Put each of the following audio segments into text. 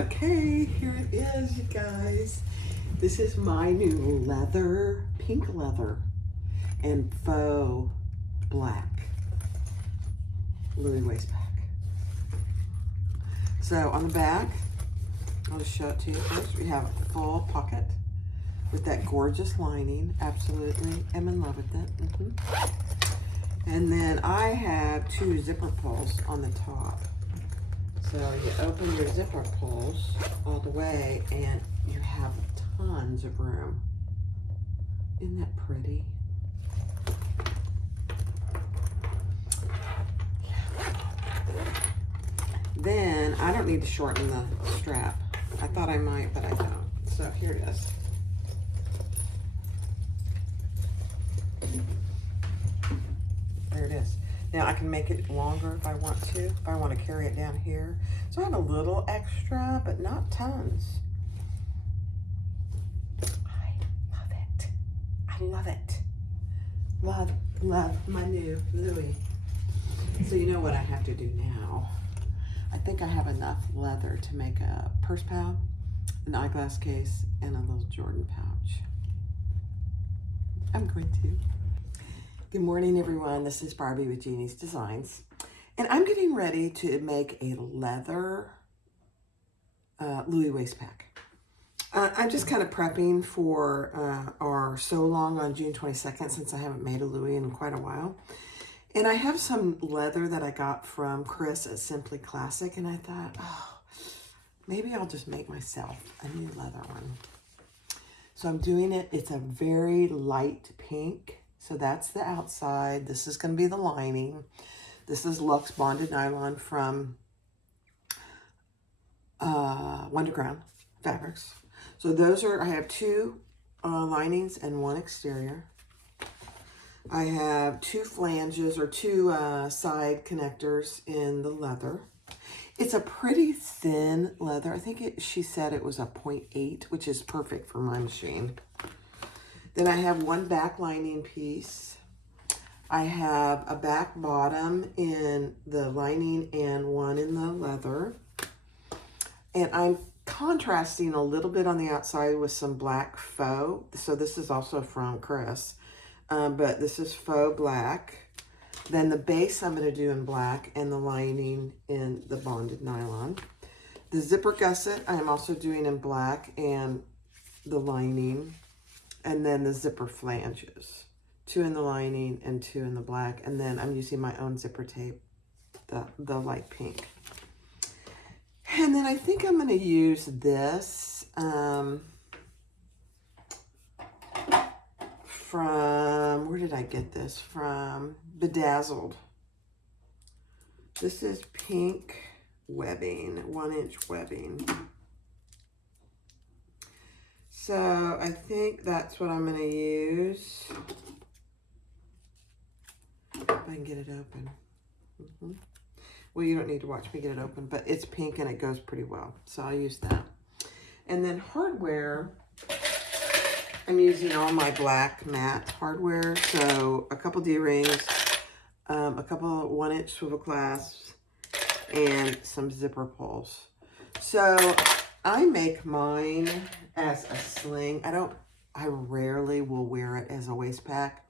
Okay, here it is, you guys. This is my new leather, pink leather, and faux black Louie waist pack. So on the back, I'll just show it to you first. We have a full pocket with that gorgeous lining. Absolutely, I'm in love with it. And then I have two zipper pulls on the top. So you open your zipper pulls all the way and you have tons of room. Isn't that pretty? Then I don't need to shorten the strap. I thought I might, but I don't. So here it is. There it is. Now I can make it longer if I want to, if I want to carry it down here. So I have a little extra, but not tons. I love it. I love it. Love, love my new Louie. So you know what I have to do now? I think I have enough leather to make a purse pouch, an eyeglass case, and a little Jordan pouch. I'm going to. Good morning, everyone. This is Barbie with Jeannie's Designs. And I'm getting ready to make a leather Louie waist pack. I'm just kind of prepping for our sew along on June 22nd since I haven't made a Louie in quite a while. And I have some leather that I got from Chris at Simply Classic, and I thought, oh, maybe I'll just make myself a new leather one. So I'm doing it. It's a very light pink. So that's the outside. This is going to be the lining. This is Luxe Bonded Nylon from Wonderground Fabrics. So those are, I have two linings and one exterior. I have two flanges or two side connectors in the leather. It's a pretty thin leather. I think she said it was a 0.8, which is perfect for my machine. Then I have one back lining piece. I have a back bottom in the lining and one in the leather. And I'm contrasting a little bit on the outside with some black faux. So this is also from Chris, but this is faux black. Then the base I'm going to do in black and the lining in the bonded nylon. The zipper gusset I'm also doing in black and the lining. And then the zipper flanges, two in the lining and two in the black. And then I'm using my own zipper tape, the light pink. And then I think I'm going to use this from, where did I get this from? Bedazzled. This is pink webbing, 1-inch webbing. So I think that's what I'm going to use. If I can get it open. Well, you don't need to watch me get it open, but it's pink and it goes pretty well. So I'll use that. And then hardware, I'm using all my black matte hardware. So a couple D-rings, a couple 1-inch swivel clasps, and some zipper pulls. So I make mine as a sling. I rarely will wear it as a waist pack.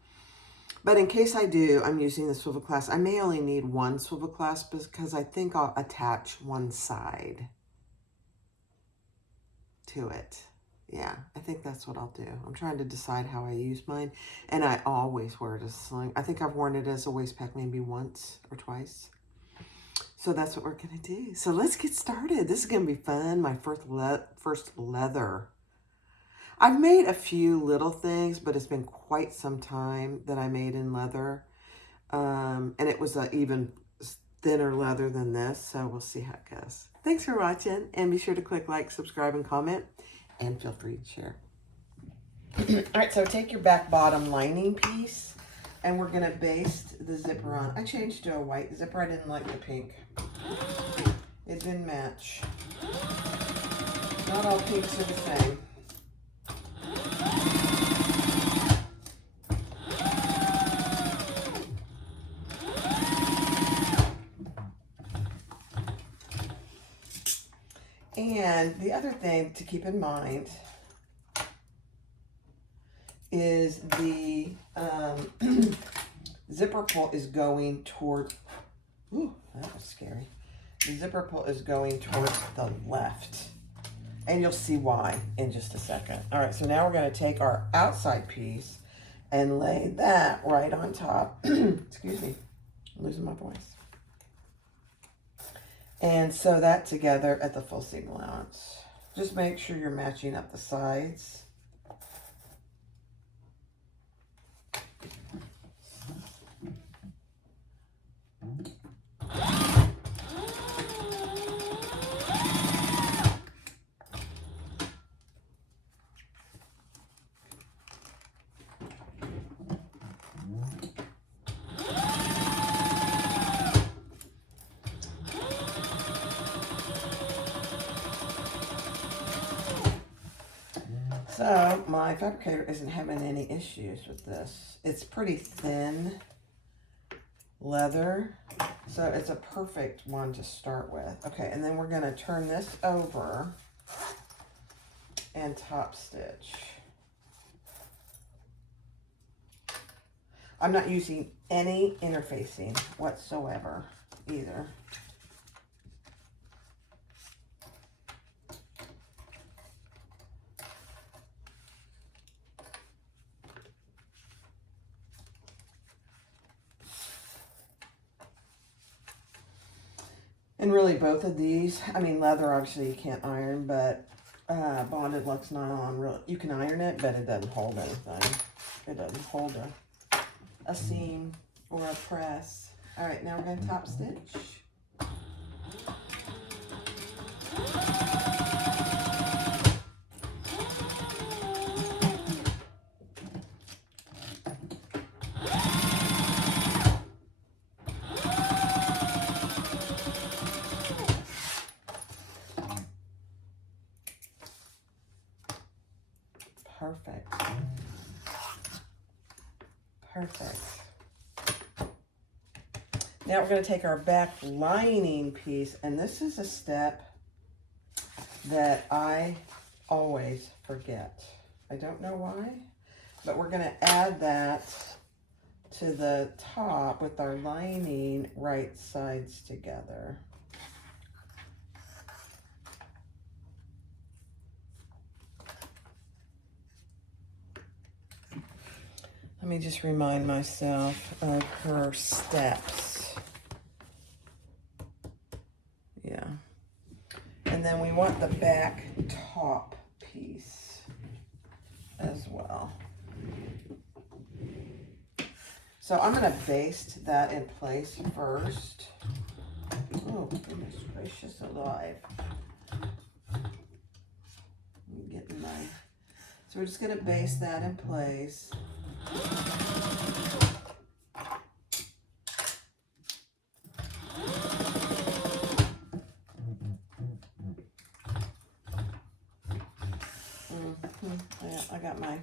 But in case I do, I'm using the swivel clasp. I may only need one swivel clasp because I think I'll attach one side to it. Yeah, I think that's what I'll do. I'm trying to decide how I use mine. And I always wear it as a sling. I think I've worn it as a waist pack maybe once or twice. So that's what we're going to do. So let's get started. This is going to be fun. My first leather. I've made a few little things, but it's been quite some time that I made in leather. And it was an even thinner leather than this. So we'll see how it goes. Thanks for watching. And be sure to click like, subscribe, and comment. And feel free to share. All right, so take your back bottom lining piece. And we're going to baste the zipper on. I changed to a white zipper. I didn't like the pink. It didn't match. Not all pinks are the same. And the other thing to keep in mind is the zipper pull is going toward, ooh, that was scary. The zipper pull is going towards the left. And you'll see why in just a second. All right, so now we're going to take our outside piece and lay that right on top. Excuse me, I'm losing my voice. And sew that together at the full seam allowance. Just make sure you're matching up the sides. So my fabricator isn't having any issues with this. It's pretty thin leather, so it's a perfect one to start with. Okay, and then we're going to turn this over and top stitch. I'm not using any interfacing whatsoever either. And really both of these, I mean leather obviously you can't iron, but bonded Lux nylon, really, you can iron it, but it doesn't hold anything. It doesn't hold a seam or a press. All right, now we're going to top stitch. Perfect. Perfect. Now we're going to take our back lining piece, and this is a step that I always forget. I don't know why, but we're going to add that to the top with our lining right sides together. Let me just remind myself of her steps. Yeah. And then we want the back top piece as well. So I'm going to baste that in place first. Oh, goodness gracious alive. I'm getting my... So we're just going to baste that in place. Yeah, I got my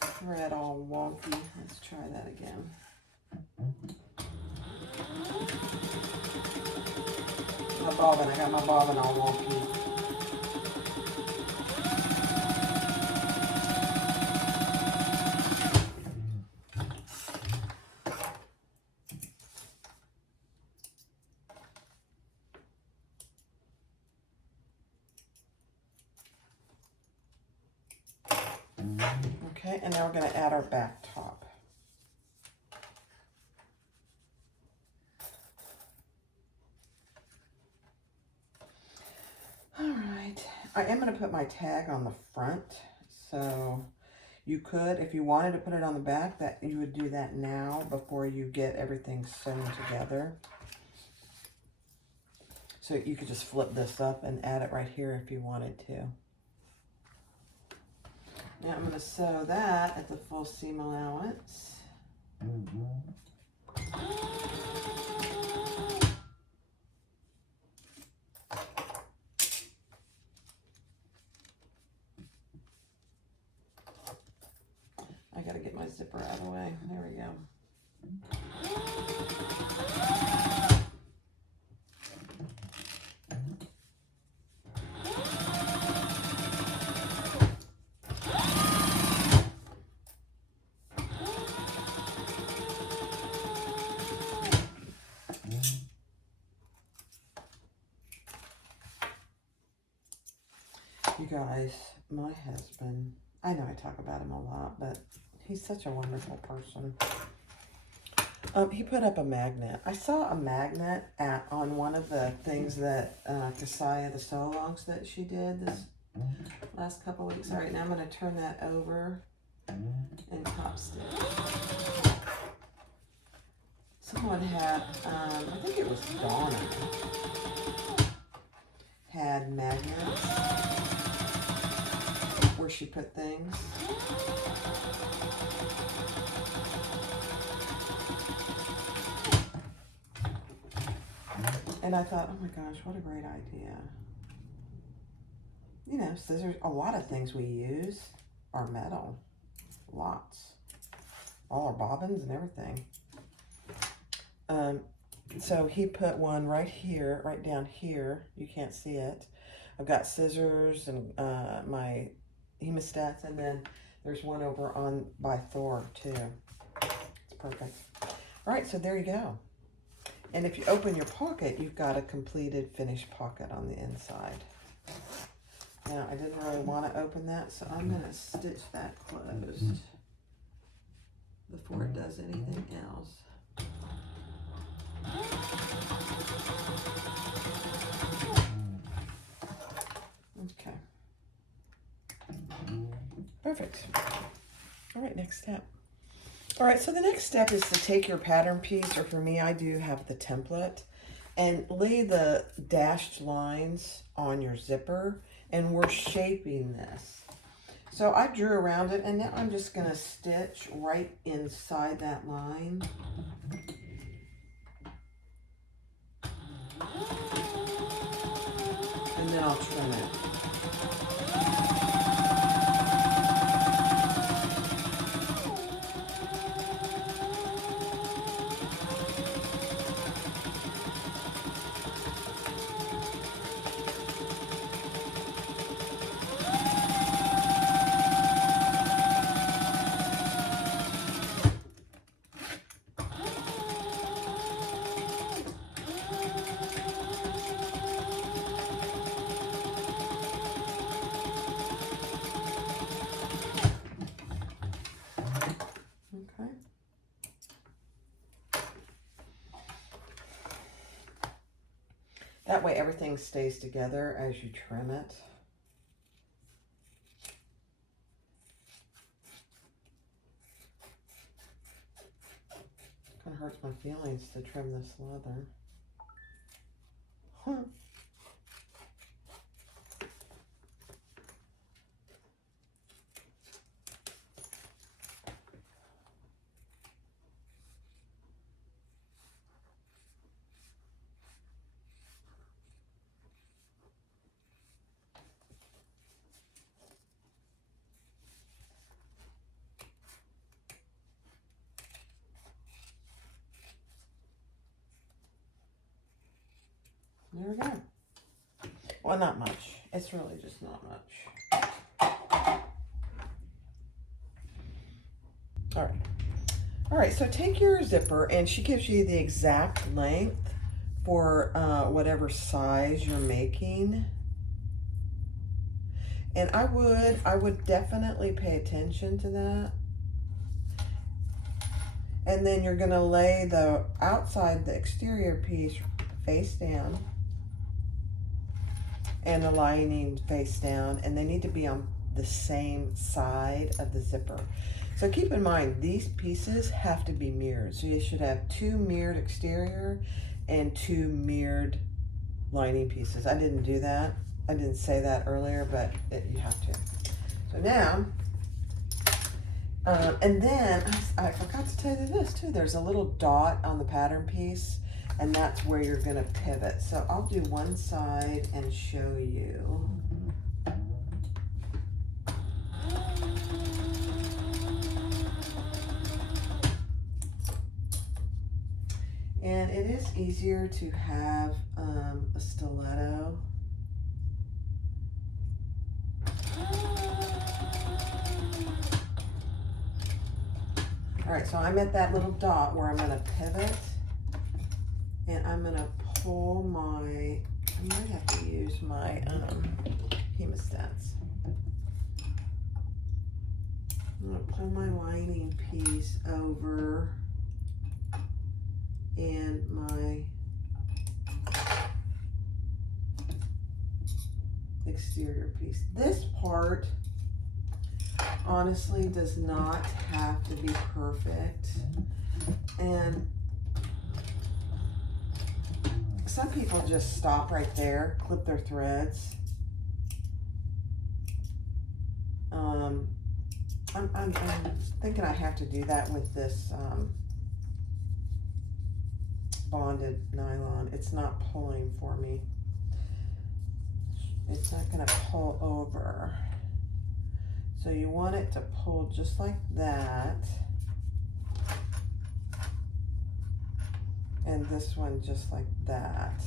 thread all wonky. Let's try that again. My bobbin, I got my bobbin all wonky. Okay, and now we're going to add our back top. All right, I am going to put my tag on the front, so you could, if you wanted to put it on the back, that you would do that now before you get everything sewn together. So you could just flip this up and add it right here if you wanted to. Now I'm going to sew that at the full seam allowance. I got to get my zipper out of the way. There we go. guys, my husband, I know I talk about him a lot, but he's such a wonderful person. He put up a magnet. I saw a magnet on one of the things that Kasaya, the sew-alongs that she did this last couple of weeks. All right, now I'm going to turn that over and top stitch. Someone had, I think it was Donna, had magnets where she put things. And I thought, oh my gosh, what a great idea. You know, scissors, a lot of things we use are metal. Lots. All our bobbins and everything. So he put one right here, right down here. You can't see it. I've got scissors and my hemostats, and then there's one over on by Thor too. It's perfect. All right, so there you go. And if you open your pocket, you've got a completed finished pocket on the inside. Now, I didn't really want to open that, so I'm going to stitch that closed before it does anything else. Okay. Perfect. All right, next step. All right, so the next step is to take your pattern piece, or for me, I do have the template, and lay the dashed lines on your zipper, and we're shaping this. So I drew around it, and now I'm just gonna stitch right inside that line. And then I'll trim it. Okay. That way everything stays together as you trim it. Kind of hurts my feelings to trim this leather. There we go. Well, not much. It's really just not much. All right. All right, so take your zipper, and she gives you the exact length for whatever size you're making. And I would definitely pay attention to that. And then you're gonna lay the outside, the exterior piece face down, and the lining face down, and they need to be on the same side of the zipper. So keep in mind, these pieces have to be mirrored. So you should have 2 mirrored exterior and 2 mirrored lining pieces. I didn't do that. I didn't say that earlier, but you have to. So now, and then I forgot to tell you this too. There's a little dot on the pattern piece, and that's where you're gonna pivot. So I'll do one side and show you. And it is easier to have a stiletto. All right, so I'm at that little dot where I'm gonna pivot, and I'm gonna pull my, I might have to use my hemostats. I'm going to pull my lining piece over and my exterior piece. This part honestly does not have to be perfect, and some people just stop right there, clip their threads. I'm thinking I have to do that with this bonded nylon. It's not pulling for me. It's not going to pull over. So you want it to pull just like that. And this one just like that.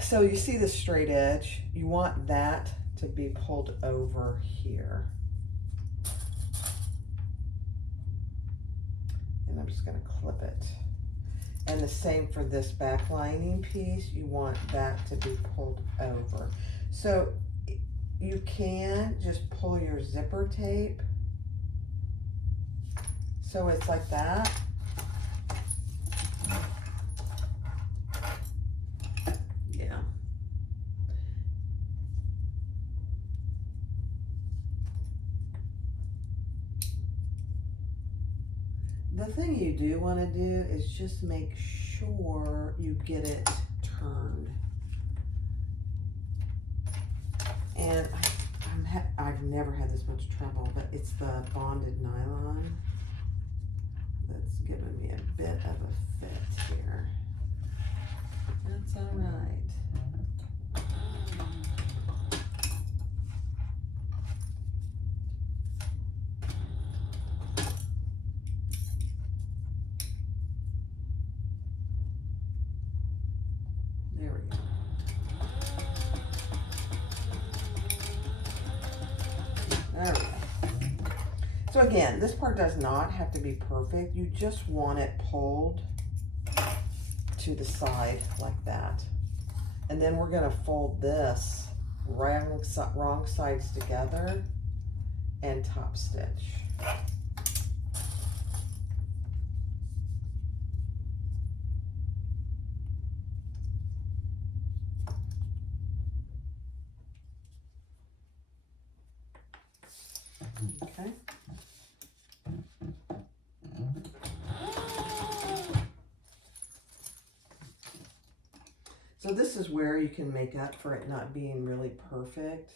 So you see the straight edge, you want that to be pulled over here. And I'm just gonna clip it. And the same for this back lining piece, you want that to be pulled over. So you can just pull your zipper tape. So it's like that. Yeah. The thing you do want to do is just make sure you get it turned. And I've never had this much trouble, but it's the bonded nylon that's giving me a bit of a fit here. That's all right. There we go. All right. So again, this part does not have to be perfect. You just want it pulled to the side like that. And then we're gonna fold this wrong sides together and top stitch. Okay. So this is where you can make up for it not being really perfect.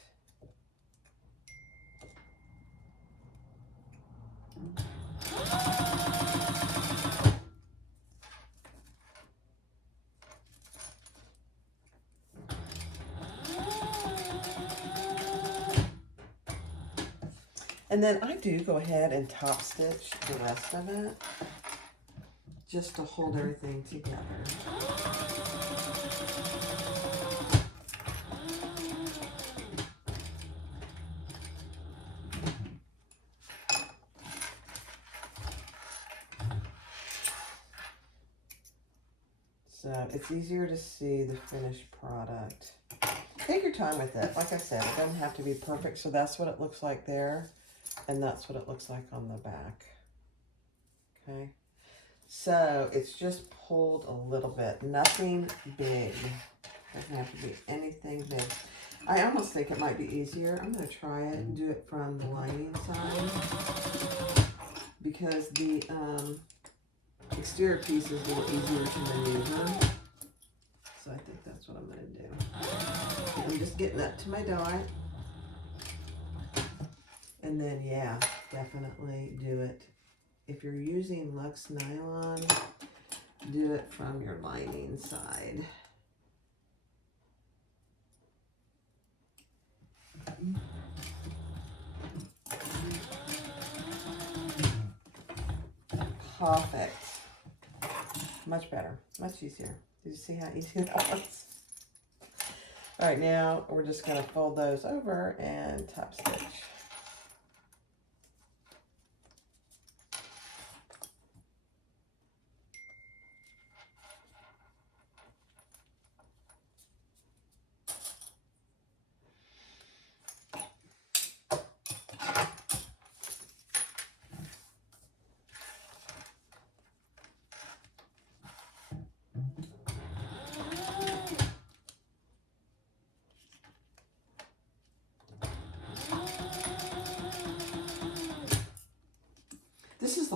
And then I do go ahead and top stitch the rest of it just to hold everything together. So it's easier to see the finished product. Take your time with it. Like I said, it doesn't have to be perfect. So that's what it looks like there. And that's what it looks like on the back. Okay. So it's just pulled a little bit. Nothing big. Doesn't have to be anything big. I almost think it might be easier. I'm going to try it and do it from the lining side. Because the exterior piece is a little easier to maneuver. So I think that's what I'm going to do. I'm just getting up to my dot. And then, yeah, definitely do it. If you're using Luxe nylon, do it from your lining side. Perfect. Much better. Much easier. Did you see how easy that was? All right, now we're just going to fold those over and top stitch.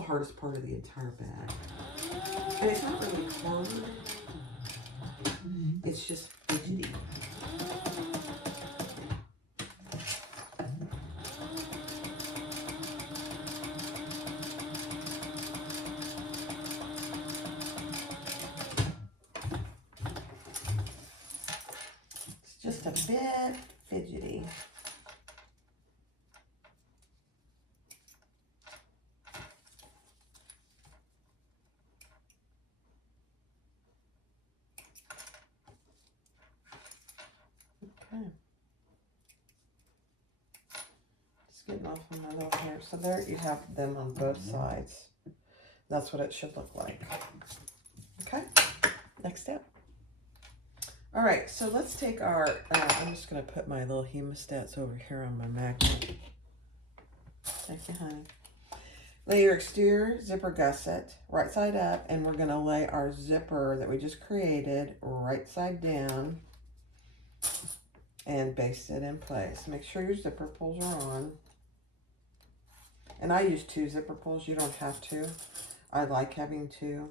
hardest part of the entire bag. And it's not really hard. It's just fidgety. It's just a bit fidgety. Okay. Just getting off on my little hair. So there you have them on both sides. That's what it should look like. Okay, next step. All right, so let's take our, I'm just gonna put my little hemostats over here on my magnet. Thank you, honey. Lay your exterior zipper gusset right side up, and we're gonna lay our zipper that we just created right side down and baste it in place. Make sure your zipper pulls are on. And I use 2 zipper pulls. You don't have to. I like having 2.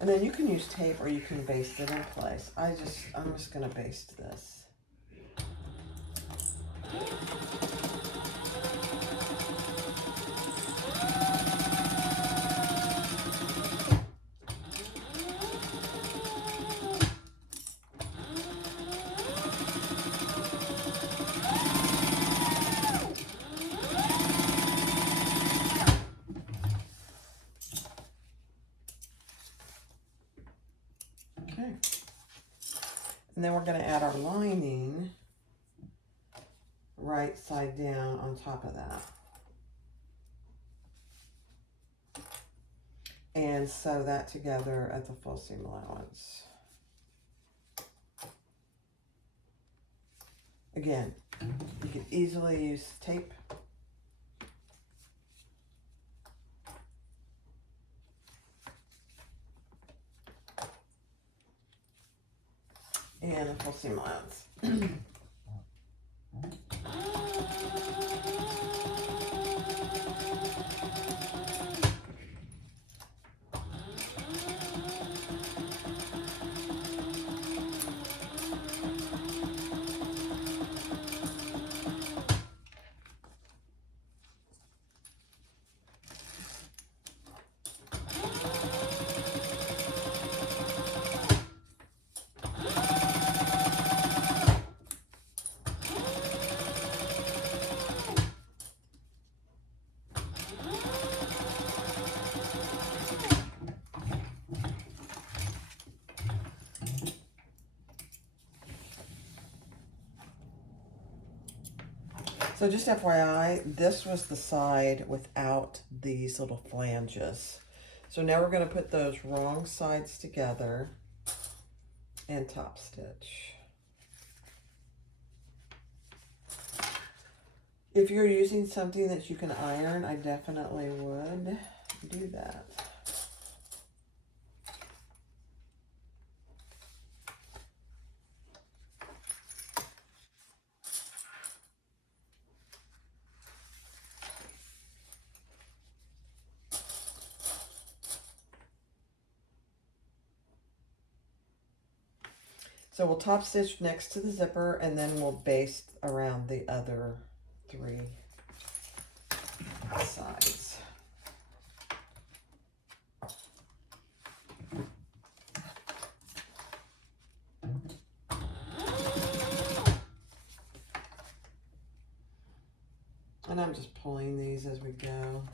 And then you can use tape or you can baste it in place. I'm just gonna baste this. Okay. And then we're going to add our lining right side down on top of that. And sew that together at the full seam allowance. Again, you can easily use tape. And a full seam allowance. So just FYI, this was the side without these little flanges. So now we're going to put those wrong sides together and top stitch. If you're using something that you can iron, I definitely would do that. So we'll top stitch next to the zipper, and then we'll baste around the other 3 sides. And I'm just pulling these as we go.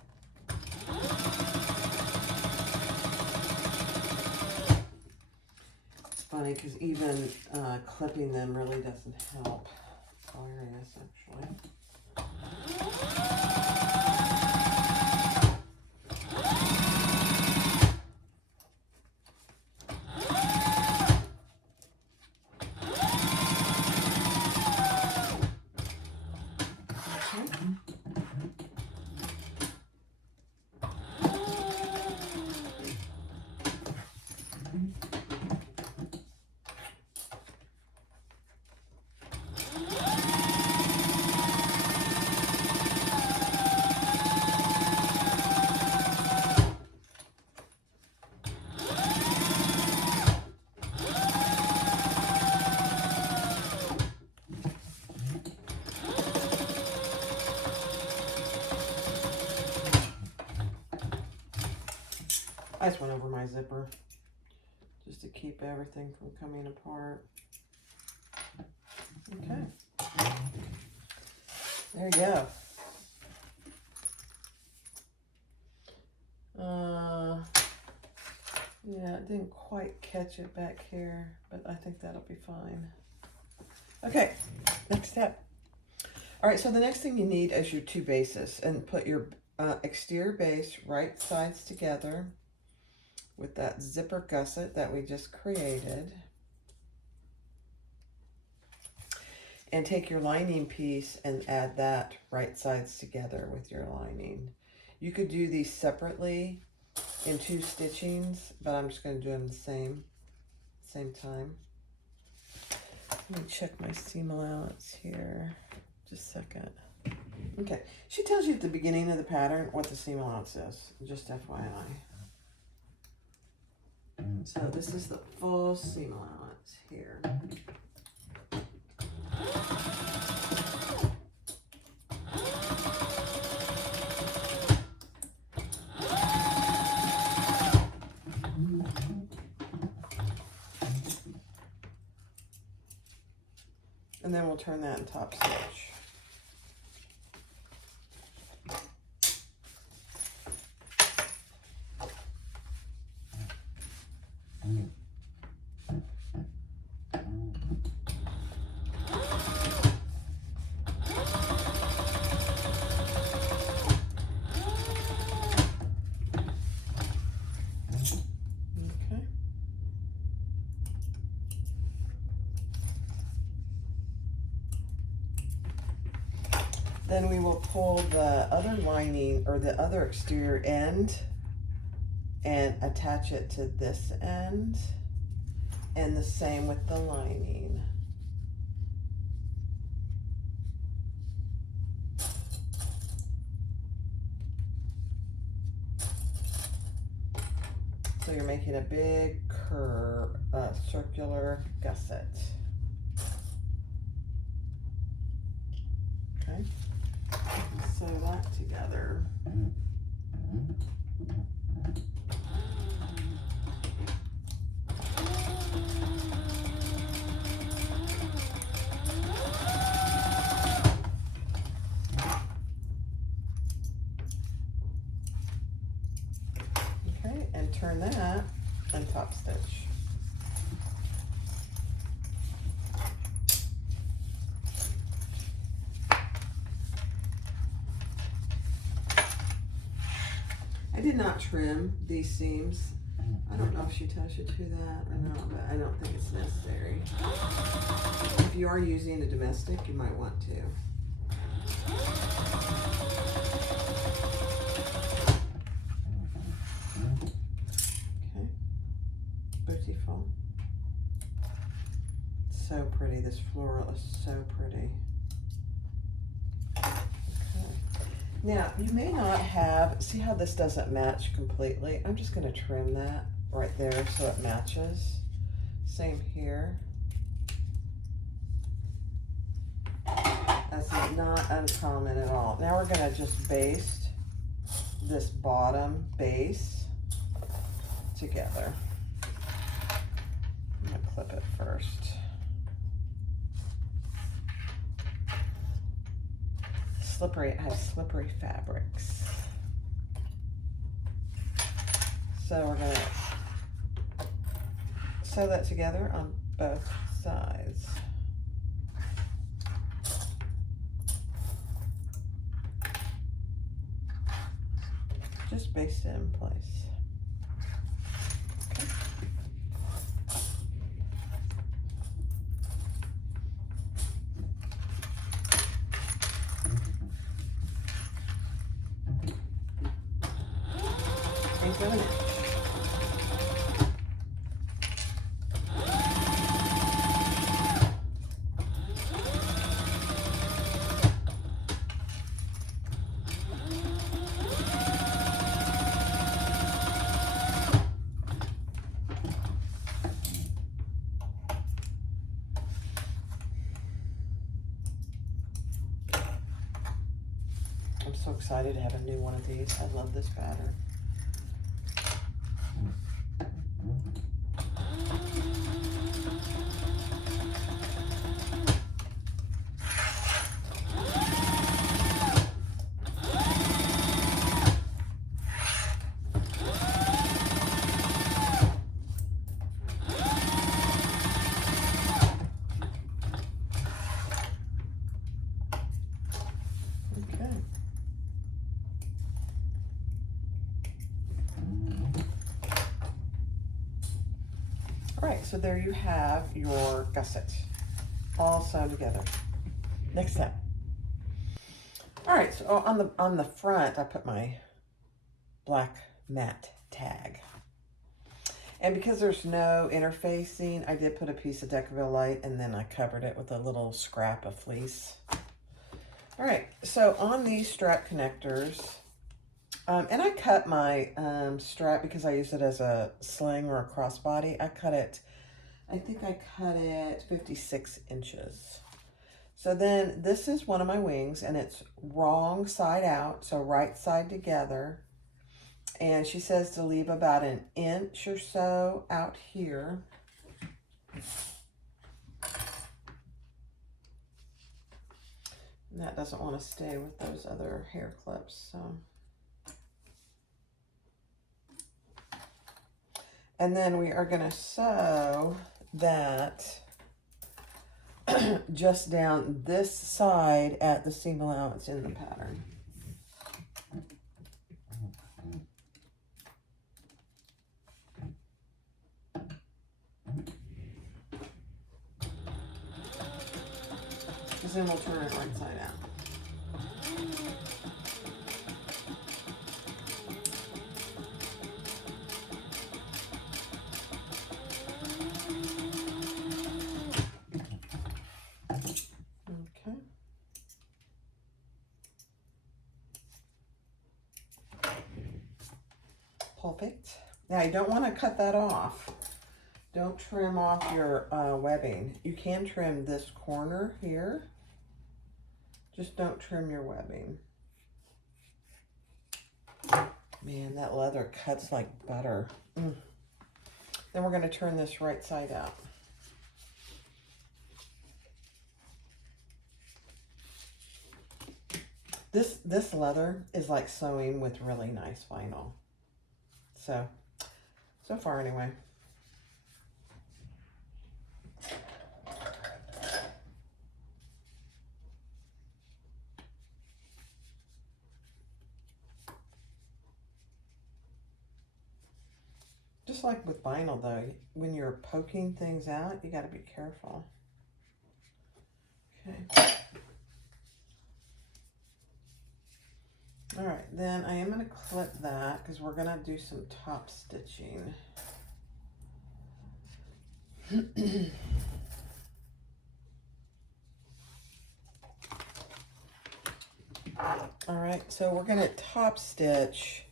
Funny because even clipping them really doesn't help. Hilarious, actually. I just went over my zipper just to keep everything from coming apart. Okay. There you go. Yeah, it didn't quite catch it back here, but I think that'll be fine. Okay, next step. All right, so the next thing you need is your two bases, and put your exterior base right sides together with that zipper gusset that we just created. And take your lining piece and add that right sides together with your lining. You could do these separately in 2 stitchings, but I'm just going to do them the same time. Let me check my seam allowance here. Just a second. Okay, she tells you at the beginning of the pattern what the seam allowance is, just FYI. So this is the full seam allowance here. And then we'll turn that in top stitch. Then we will pull the other lining or the other exterior end and attach it to this end, and the same with the lining. So you're making a big curve, circular gusset. Okay. Sew that together. Okay, and turn that and top stitch. I did not trim these seams. I don't know if she tells you to do that or not, but I don't think it's necessary. If you are using a domestic, you might want to. Okay, beautiful. So pretty, this floral is so pretty. Now, you may not have, see how this doesn't match completely? I'm just going to trim that right there so it matches. Same here. That's not uncommon at all. Now we're going to just baste this bottom base together. I'm going to clip it first. Slippery, it has slippery fabrics. So we're gonna sew that together on both sides. Just baste it in place. Doing it. I'm so excited to have a new one of these. I love this pattern. Alright, so there you have your gusset all sewn together. Next step. Alright, so on the front I put my black matte tag. And because there's no interfacing, I did put a piece of Decaville Light and then I covered it with a little scrap of fleece. Alright, so on these strap connectors, and I cut my strap because I use it as a sling or a crossbody. I think I cut it 56 inches. So then this is one of my wings and it's wrong side out, so right side together. And she says to leave about 1 inch or so out here. And that doesn't want to stay with those other hair clips, so. And then we are going to sew that just down this side at the seam allowance in the pattern. Because then we'll turn it right side out. Perfect. Now you don't want to cut that off. Don't trim off your webbing. You can trim this corner here. Just don't trim your webbing. Man, that leather cuts like butter. Then we're going to turn this right side out. This leather is like sewing with really nice vinyl. So far anyway. Just like with vinyl though, when you're poking things out, you got to be careful. Okay. All right, then I am going to clip that because we're going to do some top stitching. All right, so we're going to top stitch.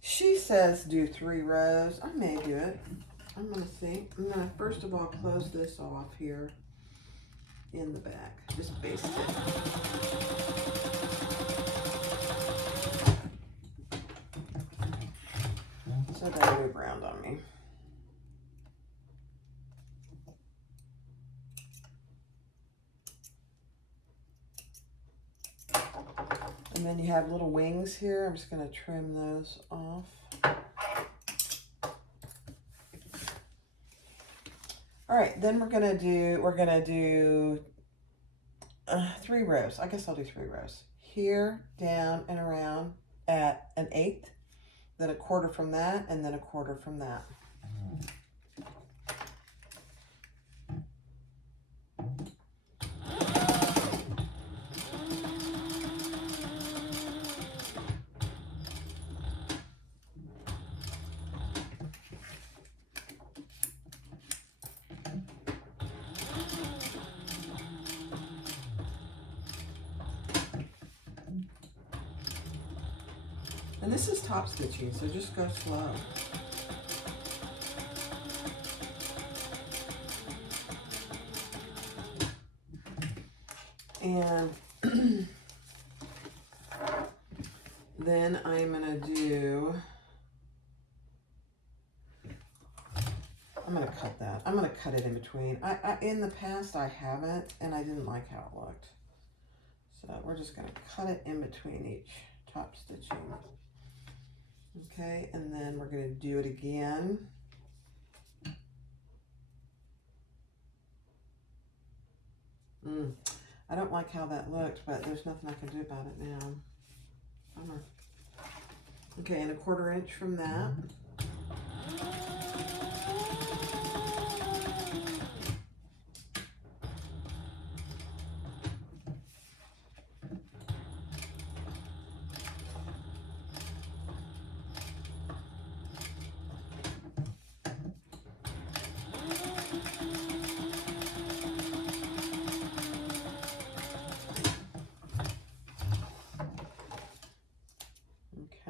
She says do 3 rows. I may do it. I'm going to see. I'm going to first of all close this off here in the back. Just baste it. So that move around on me. And then you have little wings here. I'm just going to trim those off. All right, then we're gonna do 3 rows. I guess I'll do 3 rows. Here, down, and around at 1/8. Then 1/4 from that, and then 1/4 from that. And this is top stitching, so just go slow. And then I'm gonna do I'm going to cut that. I'm going to cut it in between. In the past, I haven't, and I didn't like how it looked. So we're just going to cut it in between each top stitching. Okay, and then we're going to do it again. I don't like how that looked, but there's nothing I can do about it now. Bummer. Okay, and 1/4 inch from that.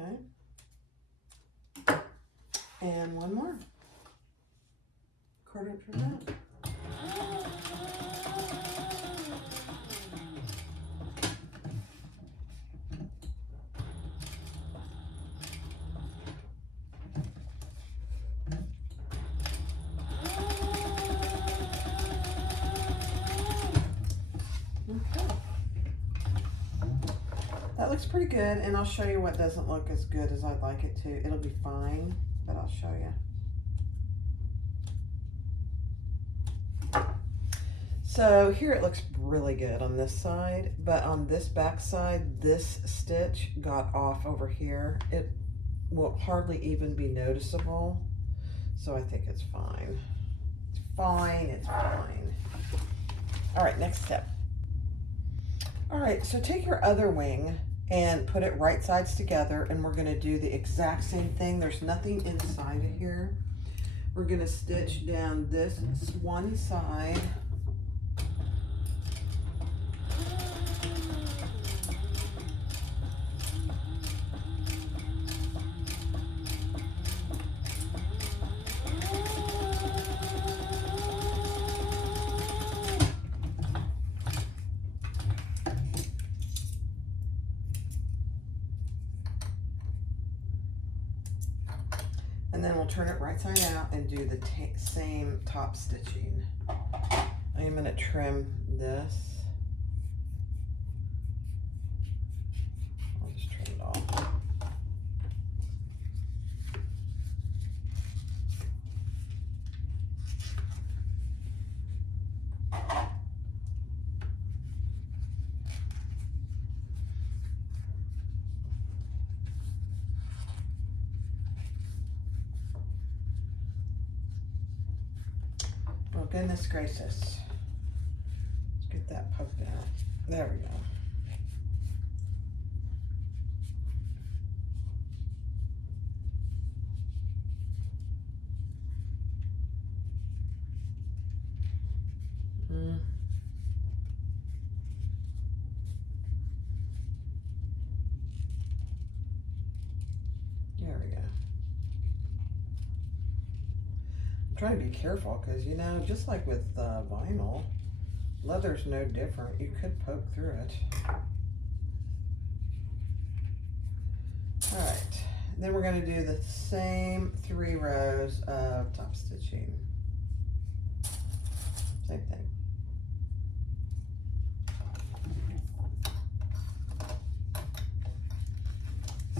Okay. And one more. 1/4 inch from that. Okay. That looks pretty good, and I'll show you what doesn't look as good as I'd like it to. It'll be fine, but I'll show you. So here it looks really good on this side, but on this back side, this stitch got off over here. It will hardly even be noticeable, so I think it's fine. It's fine, it's fine. All right, next step. All right, so take your other wing and put it right sides together, and we're gonna do the exact same thing. There's nothing inside of here. We're gonna stitch down this one side. And then we'll turn it right side out and do the same top stitching. I am going to trim this. I'll just trim it off. Oh, goodness gracious. Let's get that poked out. There we go. There we go. Trying to be careful because, you know, just like with vinyl, leather's no different. You could poke through it. All right, then we're going to do the same 3 rows of top stitching. Same thing.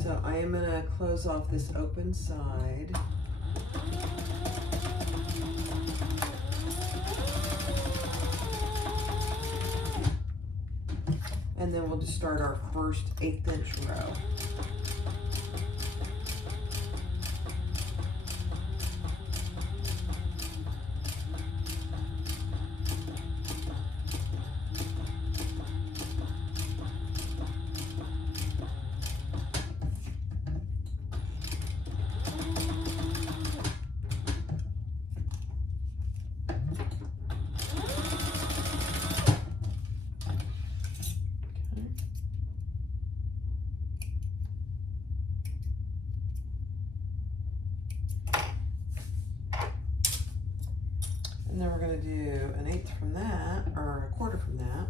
So I am going to close off this open side. And then we'll just start our first 1/8 inch row. And then we're going to do 1/8 from that, or 1/4 from that.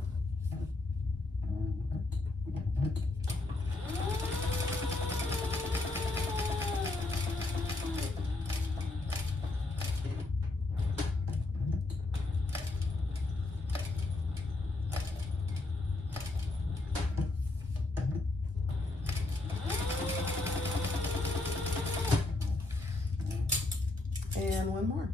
and one more.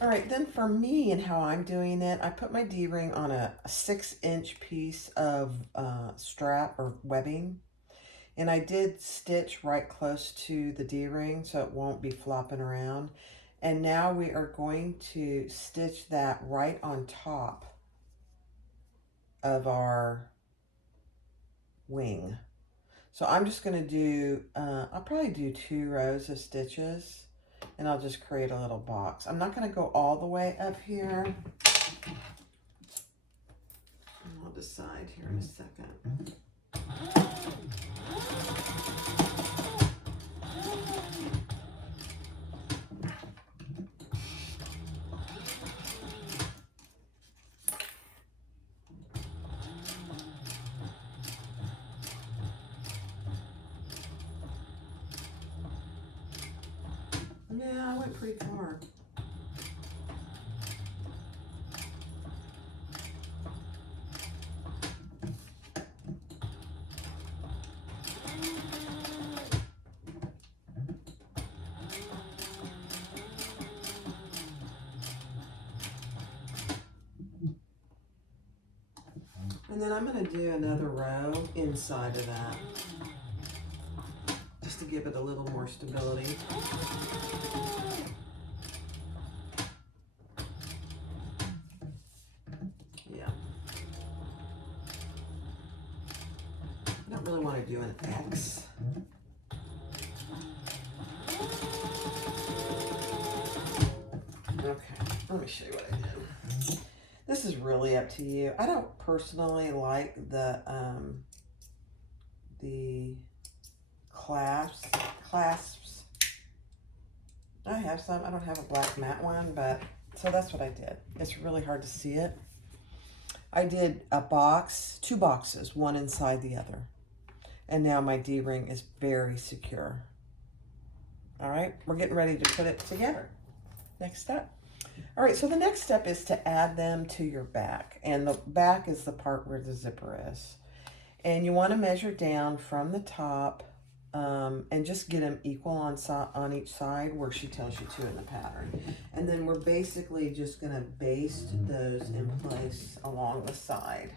All right, then for me and how I'm doing it, I put my D-ring on a 6-inch piece of strap or webbing. And I did stitch right close to the D-ring so it won't be flopping around. And now we are going to stitch that right on top of our wing. So I'm just going to do, I'll probably do 2 rows of stitches. And I'll just create a little box. I'm not going to go all the way up here. I'll decide here in a second. Yeah, I went pretty far. And then I'm going to do another row inside of that, just to give it a little more stability. Yeah. I don't really want to do an X. Okay, let me show you what I did. This is really up to you. I don't personally like the clasps. I have some. I don't have a black matte one, but so that's what I did. It's really hard to see it. I did a box, 2 boxes, one inside the other. And now my D-ring is very secure. All right, we're getting ready to put it together. Next step. All right, so the next step is to add them to your back. And the back is the part where the zipper is. And you want to measure down from the top and just get them equal on each side where she tells you to in the pattern. And then we're basically just going to baste those in place along the side.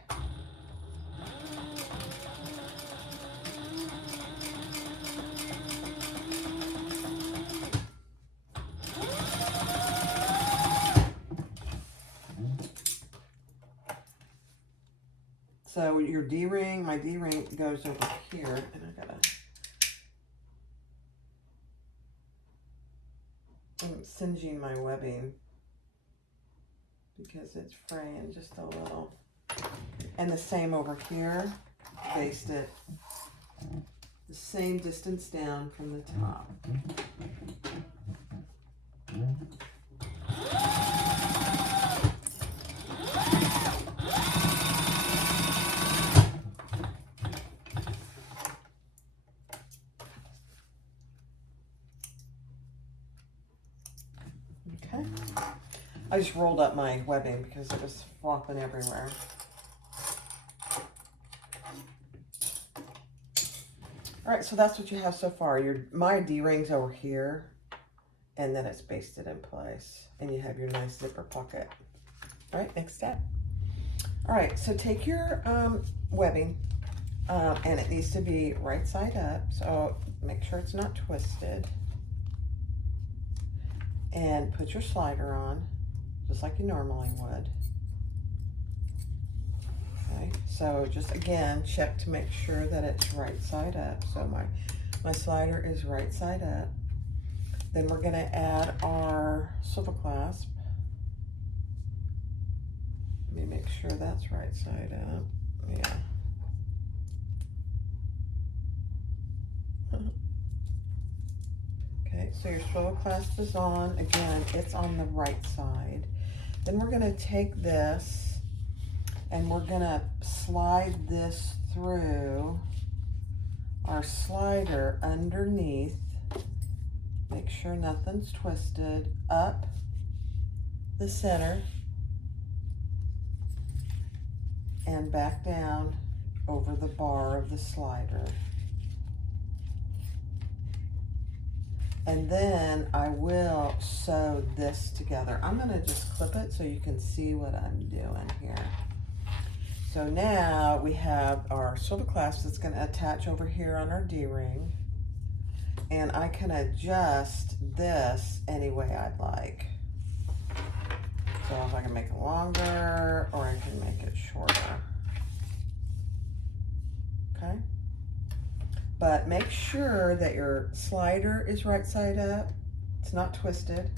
So your D-ring, my D-ring goes over here, and I'm singeing my webbing because it's fraying just a little. And the same over here, baste it the same distance down from the top. Okay. I just rolled up my webbing because it was flopping everywhere. All right, so that's what you have so far. My D-ring's over here, and then it's basted in place, and you have your nice zipper pocket. All right, next step. All right, so take your webbing, And it needs to be right side up, so make sure it's not twisted. And put your slider on, just like you normally would. Okay, so just again, check to make sure that it's right side up. So my slider is right side up. Then we're gonna add our swivel clasp. Let me make sure that's right side up. Yeah. Okay, so your swivel clasp is on. Again, it's on the right side. Then we're gonna take this and we're gonna slide this through our slider underneath. Make sure nothing's twisted. Up the center and back down over the bar of the slider. And then I will sew this together. I'm gonna just clip it so you can see what I'm doing here. So now we have our swivel clasp that's gonna attach over here on our D-ring. And I can adjust this any way I'd like. So if I can make it longer or I can make it shorter. Okay? But make sure that your slider is right side up, it's not twisted,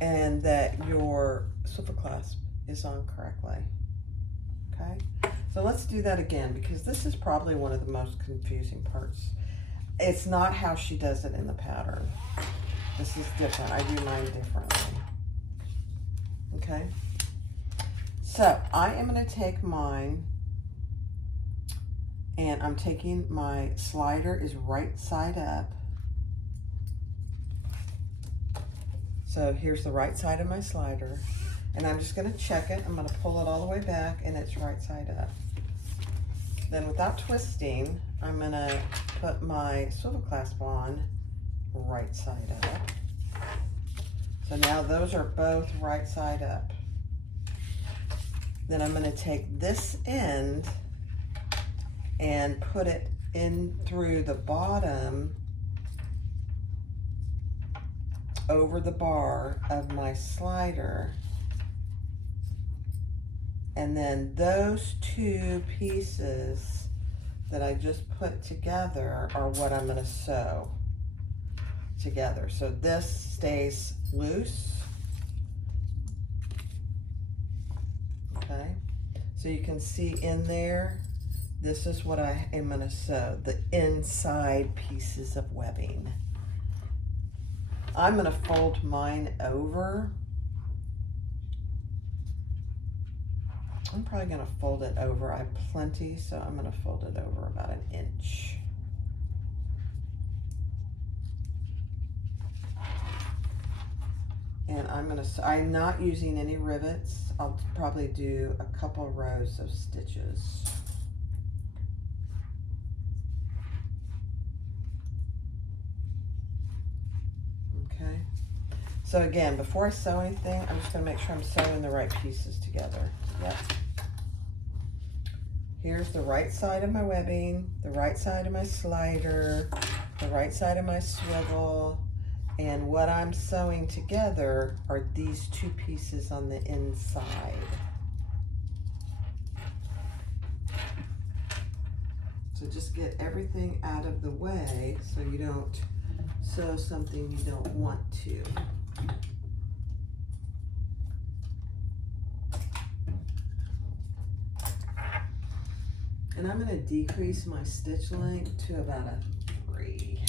and that your swivel clasp is on correctly. Okay? So let's do that again, because this is probably one of the most confusing parts. It's not how she does it in the pattern. This is different. I do mine differently. Okay? So I am going to take mine, and I'm taking my slider is right side up. So here's the right side of my slider, and I'm just going to check it. I'm going to pull it all the way back, and it's right side up. Then without twisting, I'm going to put my swivel clasp on right side up. So now those are both right side up. Then I'm going to take this end and put it in through the bottom over the bar of my slider. And then those two pieces that I just put together are what I'm going to sew together. So this stays loose. Okay, so you can see in there, this is what I am going to sew, the inside pieces of webbing. I'm going to fold mine over. I'm probably going to fold it over. I have plenty, so I'm going to fold it over about 1 inch. And I'm not using any rivets. I'll probably do a couple rows of stitches. Okay. So again, before I sew anything, I'm just going to make sure I'm sewing the right pieces together. Yep. Here's the right side of my webbing, the right side of my slider, the right side of my swivel, and what I'm sewing together are these two pieces on the inside. So just get everything out of the way so you don't sew something you don't want to. And I'm going to decrease my stitch length to about a 3.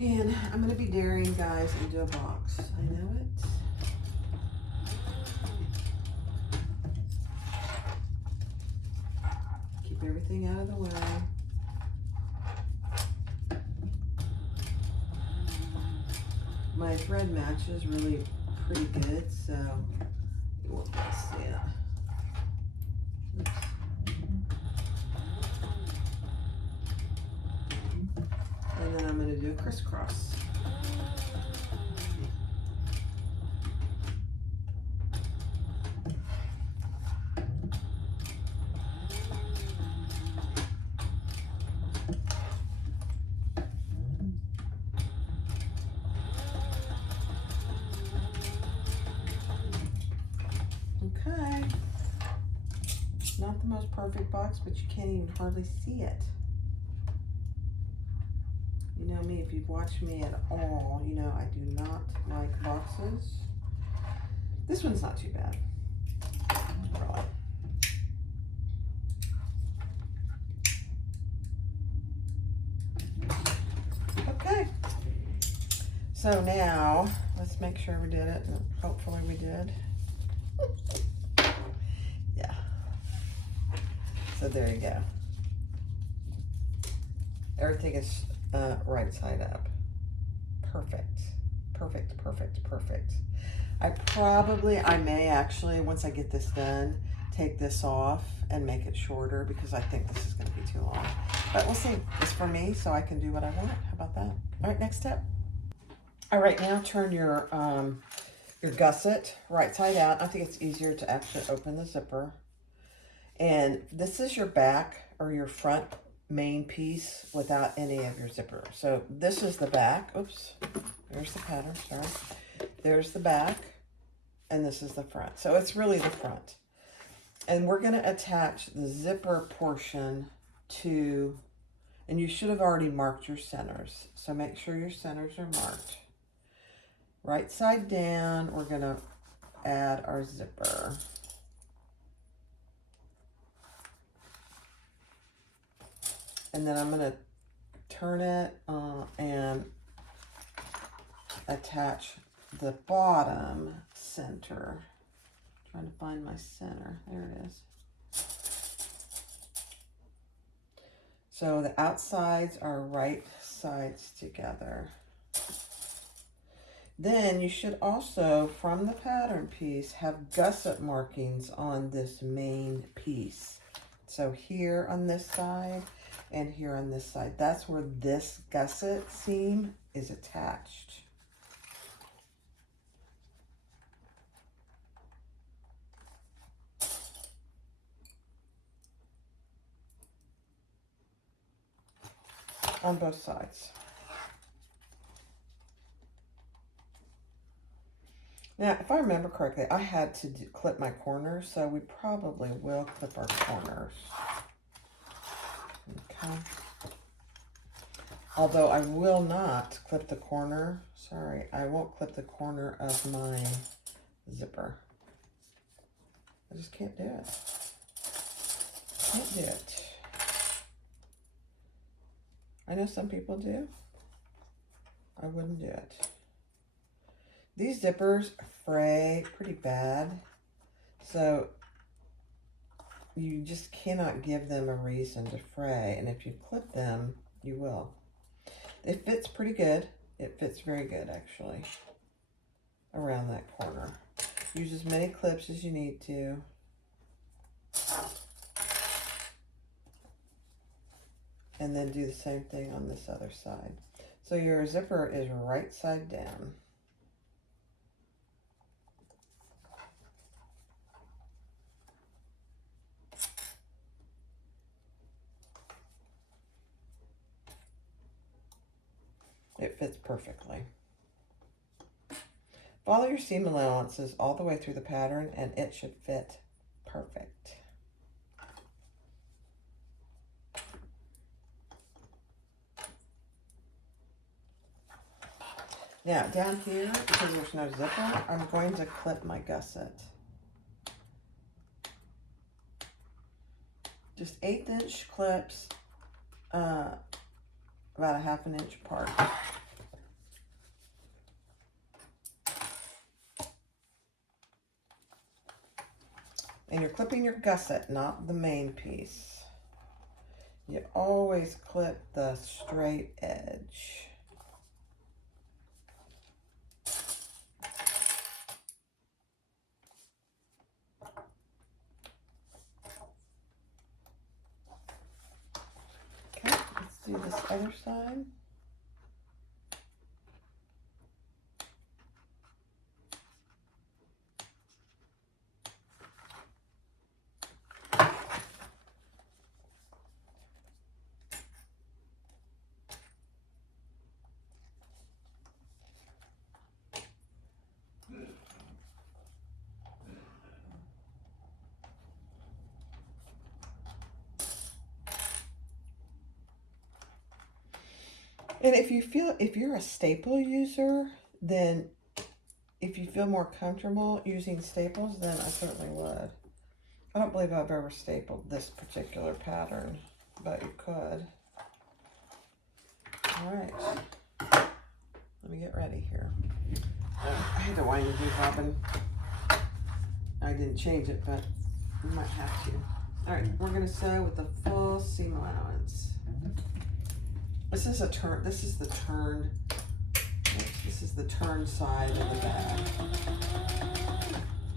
And I'm going to be daring, guys, and do a box. I know it. Keep everything out of the way. My thread match is really pretty good, so you won't see it. Oops. And then I'm going to do a crisscross. almost perfect box, but you can't even hardly see it. You know me, if you've watched me at all, you know I do not like boxes. This one's not too bad, really. Okay. So now, let's make sure we did it. Hopefully we did. Yeah. So there you go. Everything is right side up. Perfect. Perfect, perfect, perfect. I may actually, once I get this done, take this off and make it shorter because I think this is going to be too long. But we'll see. It's for me, so I can do what I want. How about that? All right, next step. All right, now turn your gusset right side out. I think it's easier to actually open the zipper. And this is your back or your front main piece without any of your zipper. So this is the back. Oops, there's the pattern, sorry. There's the back, and this is the front. So it's really the front. And we're gonna attach the zipper portion to, and you should have already marked your centers. So make sure your centers are marked. Right side down, we're gonna add our zipper. And then I'm gonna turn it and attach the bottom center. Trying to find my center, there it is. So the outsides are right sides together. Then you should also, from the pattern piece, have gusset markings on this main piece. So here on this side and here on this side. That's where this gusset seam is attached. On both sides. Now, if I remember correctly, I had to clip my corners, so we probably will clip our corners. Okay. Although I will not clip the corner, sorry, I won't clip the corner of my zipper. I just can't do it. Can't do it. I know some people do. I wouldn't do it. These zippers fray pretty bad, so you just cannot give them a reason to fray, and if you clip them, you will. It fits pretty good. It fits very good, actually, around that corner. Use as many clips as you need to. And then do the same thing on this other side. So your zipper is right side down. It fits perfectly. Follow your seam allowances all the way through the pattern and it should fit perfect. Now down here, because there's no zipper, I'm going to clip my gusset. Just 1/8 inch clips, about a 1/2 inch apart. And you're clipping your gusset, not the main piece. You always clip the straight edge. Okay, let's do this other side. And if you're a staple user, then if you feel more comfortable using staples, then I certainly would. I don't believe I've ever stapled this particular pattern, but you could. All right, let me get ready here. I had to wind the bobbin. I didn't change it, but we might have to. All right, we're gonna sew with the full seam allowance. This is the turn side of the bag.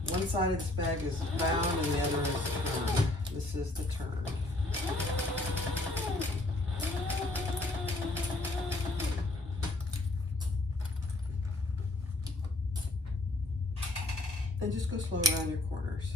One side of this bag is bound and the other is turned. This is the turn. And just go slow around your corners.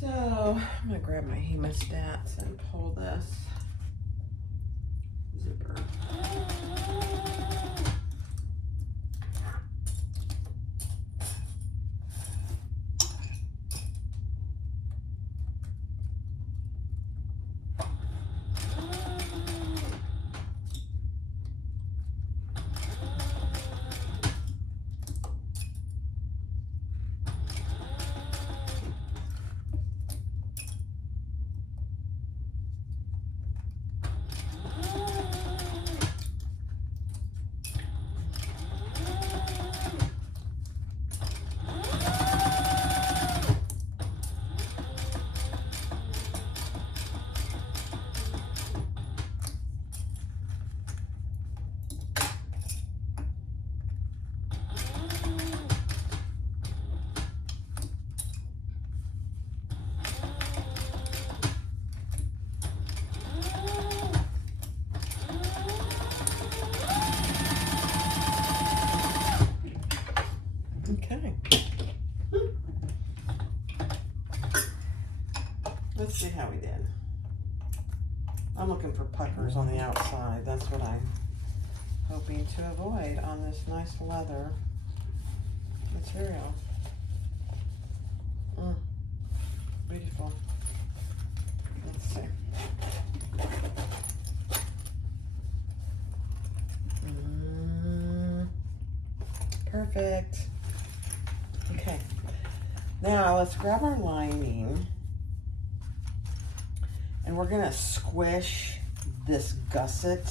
So I'm gonna grab my hemostats and pull this zipper. Okay. Let's see how we did. I'm looking for puckers on the outside. That's what I'm hoping to avoid on this nice leather material. Beautiful. Let's see. Perfect. Okay. Now let's grab our lining and we're gonna squish this gusset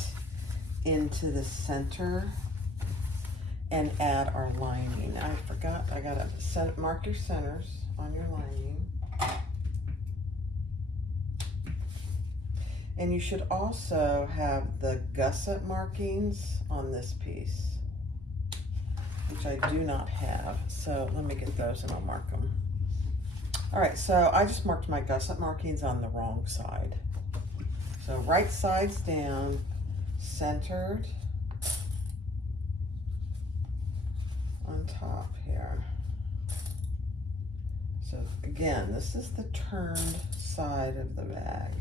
into the center and add our lining. I forgot, I gotta mark your centers on your lining. And you should also have the gusset markings on this piece, which I do not have. So let me get those and I'll mark them. All right, so I just marked my gusset markings on the wrong side. So right side's down, centered on top here. So again, this is the turned side of the bag.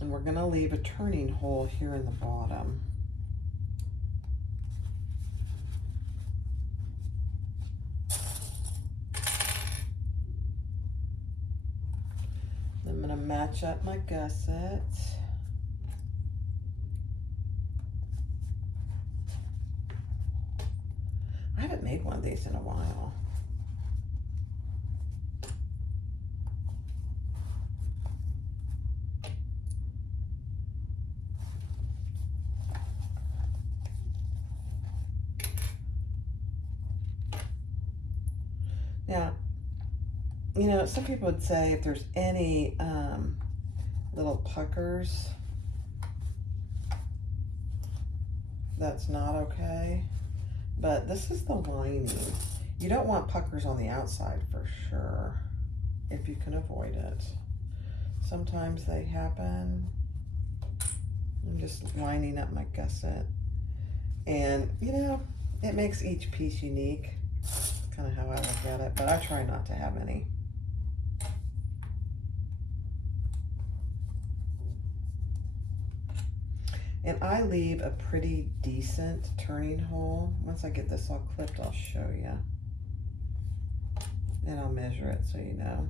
And we're gonna leave a turning hole here in the bottom. I'm gonna match up my gusset. I haven't made one of these in a while. Now, you know, some people would say if there's any little puckers, that's not okay. But this is the lining. You don't want puckers on the outside for sure, if you can avoid it. Sometimes they happen. I'm just lining up my gusset. And, you know, it makes each piece unique. That's kind of how I look at it, but I try not to have any. And I leave a pretty decent turning hole. Once I get this all clipped, I'll show you. And I'll measure it so you know.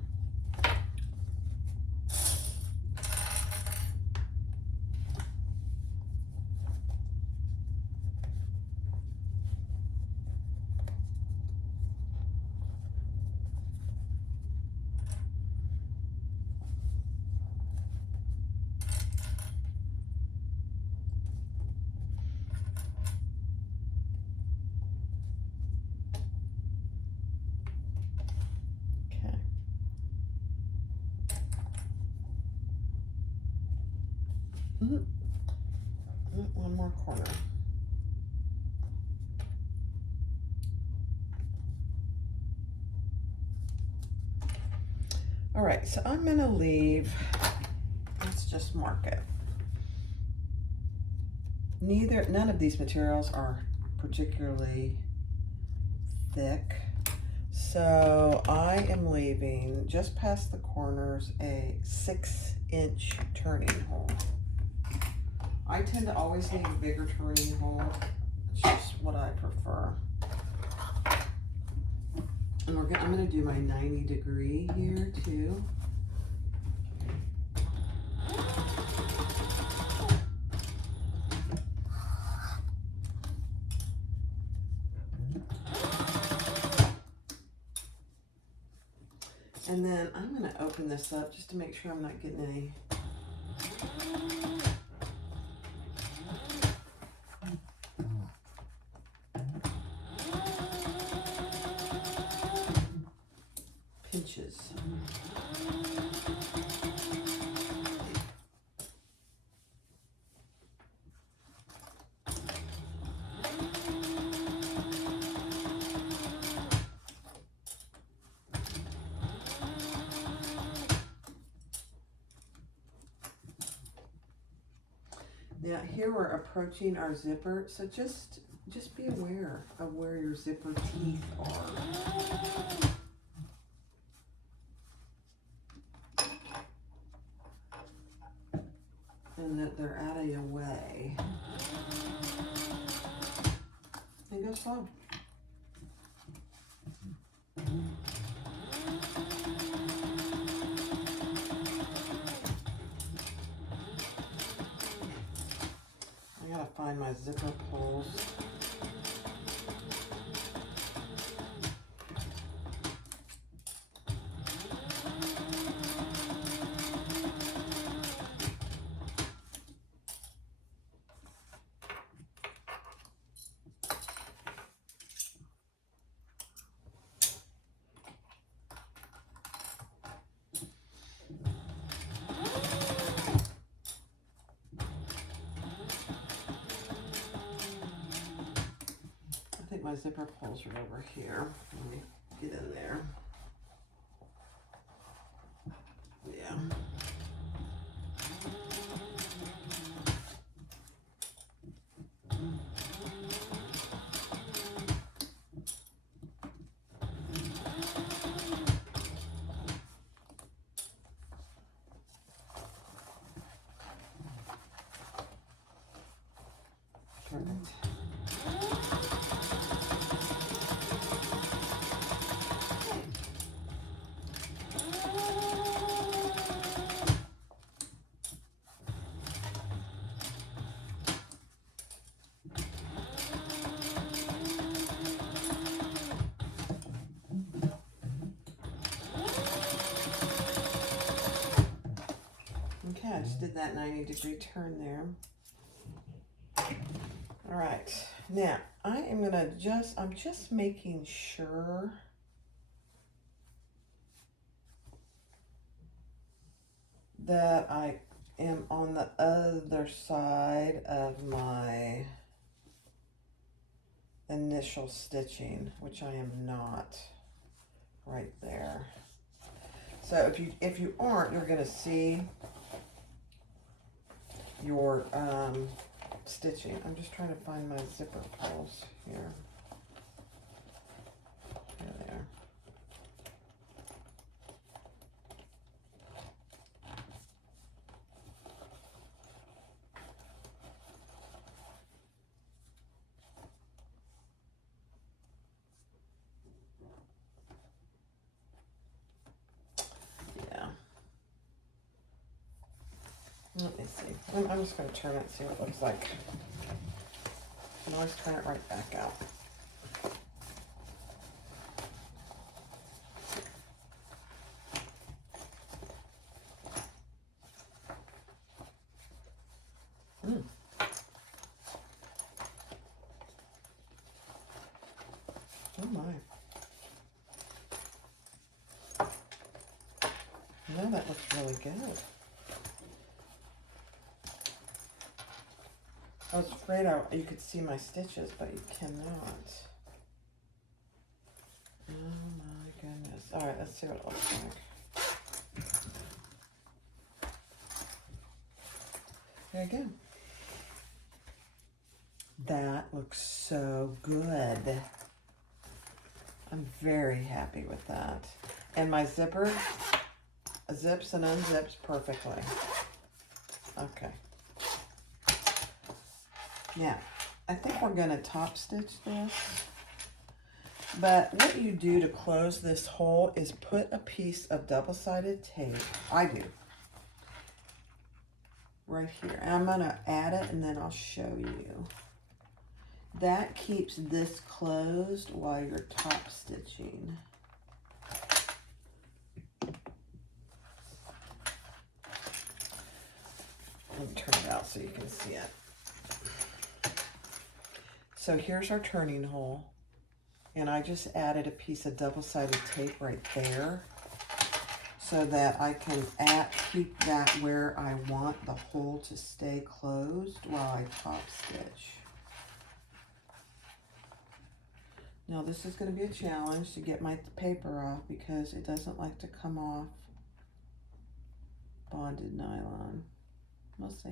One more corner. All right, so I'm gonna leave, let's just mark it. None of these materials are particularly thick. So I am leaving just past the corners a 6-inch turning hole. I tend to always need a bigger turning hole. It's just what I prefer. And I'm going to do my 90-degree here too. And then I'm going to open this up just to make sure I'm not getting any pinches. Now here we're approaching our zipper, so just be aware of where your zipper teeth are. And that they're out of your way. And go slow. I gotta find my zipper pulls. My zipper pulls are over here. Let me get in there. Yeah. Perfect. Okay, I just did that 90-degree turn there. All right, now I am gonna I'm just making sure that I am on the other side of my initial stitching, which I am not right there. So if you aren't, you're gonna see your stitching. I'm just trying to find my zipper pulls here. There they are. Let me see. I'm just going to turn it and see what it looks like. I can always turn it right back out. Oh my. No, that looks really good. I was afraid you could see my stitches, but you cannot. Oh my goodness. All right, let's see what it looks like. There you go. That looks so good. I'm very happy with that. And my zipper zips and unzips perfectly. Okay. Now, I think we're going to top stitch this, but what you do to close this hole is put a piece of double-sided tape, I do, right here. And I'm going to add it and then I'll show you. That keeps this closed while you're top stitching. Let me turn it out so you can see it. So here's our turning hole, and I just added a piece of double-sided tape right there so that I can keep that where I want the hole to stay closed while I top stitch. Now this is going to be a challenge to get my paper off because it doesn't like to come off bonded nylon. We'll see.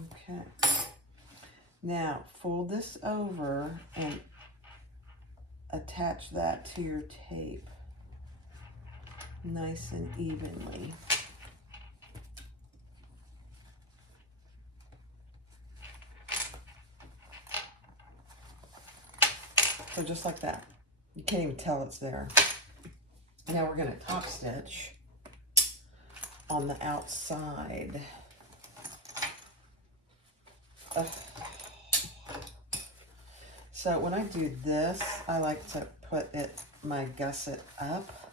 Okay. Now fold this over and attach that to your tape nice and evenly. So just like that. You can't even tell it's there. Now we're going to top stitch on the outside. So when I do this, I like to put my gusset up